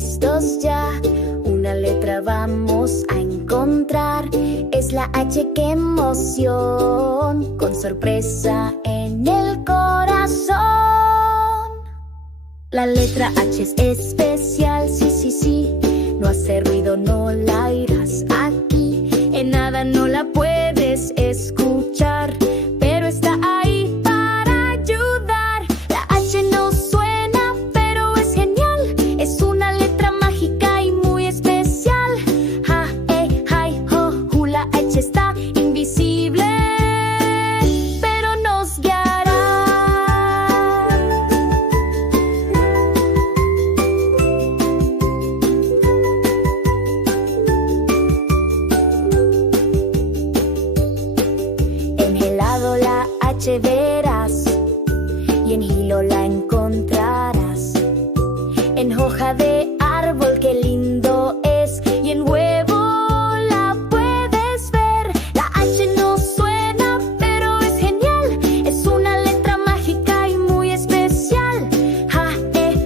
listos ya. Una letra vamos a encontrar. Es la H, qué emoción, con sorpresa en el corazón. La letra H es especial, sí, sí, sí. No hace ruido, no la oirás aquí. En nada no la puedes escuchar, pero está ahí para ayudar. La H no suena, pero es genial. Es una letra mágica y muy especial. Ja, hi, ho, hu. La H está invisible, pero nos guiará. En helado la H verás, y en hilo la encontrarás. En hoja de árbol, qué lindo es, y en huevo la puedes ver. La H no suena, pero es genial. Es una letra mágica y muy especial. Ja,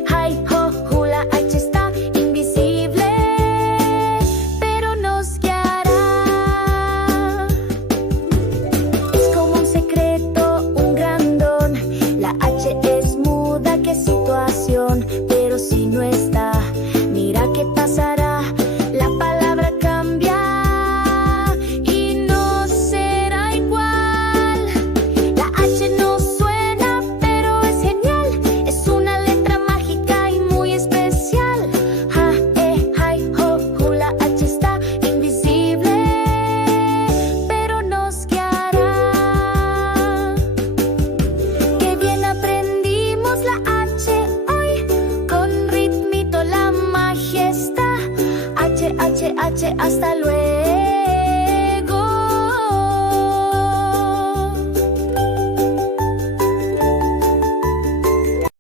hi, ho, hu. La H está invisible, pero nos guiará. Es como un secreto, un gran don. La H es muda, qué situación. Pero si no está, mira qué pasará. La palabra cambia y no será igual. La H no suena, pero es genial. Es una letra mágica y muy especial. Ja, hi, ho, hu. La H está invisible, pero nos guiará. Qué bien aprendimos la H hoy, con ritmito la magia está. H, H, H, hasta